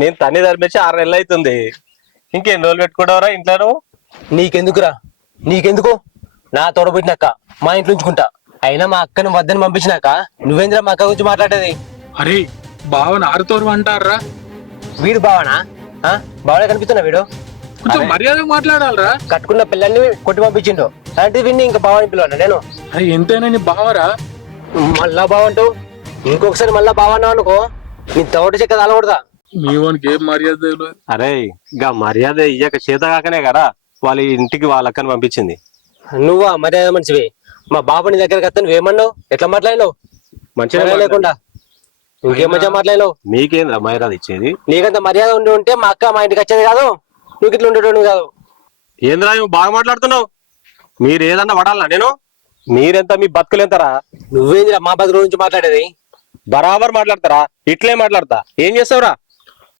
నేను తన్ని తరిపేసి 6 నెలలు అవుతుంది. ఇంకెన్ని రోజులు పెట్టుకుంటావరా ఇంట్లో? నీకెందుకురా? నీకెందుకు? నా తోడబుట్టినక్క మా ఇంట్లో ఉంచుకుంటా. అయినా మా అక్కను వద్దని పంపించినాక నువ్వేంద్రా మా అక్క గురించి మాట్లాడేది? అరే బావన ఆరుతోరు అంటారా? వీడు బావనా? బావనే కనిపిస్తున్నా వీడు. కొంచెం మర్యాద మాట్లాడాలరా. కట్టుకున్న పిల్లల్ని కొట్టి పంపించిండు, అలాంటిది విన్ని ఇంకా బావని పిలవన్నా నేను? అరే ఎంతైనా నీ బావరా. మళ్ళా బావంటూ ఇంకొకసారి మళ్ళా బావన్నావు అనుకో నీ తోటి చెక్క తలకూడదా? మీ వానికి ఏం మర్యాద లేదు. అరే ఇంకా మర్యాద ఇయ్యక చేత కాకనే కదా వాళ్ళ ఇంటికి వాళ్ళ అక్కని పంపించింది. నువ్వా మర్యాద మనిషివి? మా బాబు నీ దగ్గరకు వస్తాను నువ్వేమన్నావు? ఎట్లా మాట్లాడినావు? మంచిగా లేకుండా ఇంకేం మంచిగా మాట్లాడినావు? మీకేంద్రా మర్యాద ఇచ్చేది? నీకంత మర్యాద ఉండి ఉంటే మా అక్క మా ఇంటికి వచ్చేది కాదు, నువ్వు ఇట్లా ఉండేటోడు కాదు. ఏంద్రా నువ్వు బాగా మాట్లాడుతున్నావు? మీరు ఏదన్నా పడాలనా నేను? మీరెంత మీ బతుకులెంతరా? నువ్వేంద్రా మా బతుకు గురించి మాట్లాడేది? బరాబర్ మాట్లాడతారా? ఇట్లే మాట్లాడతా. ఏం చేస్తావురా?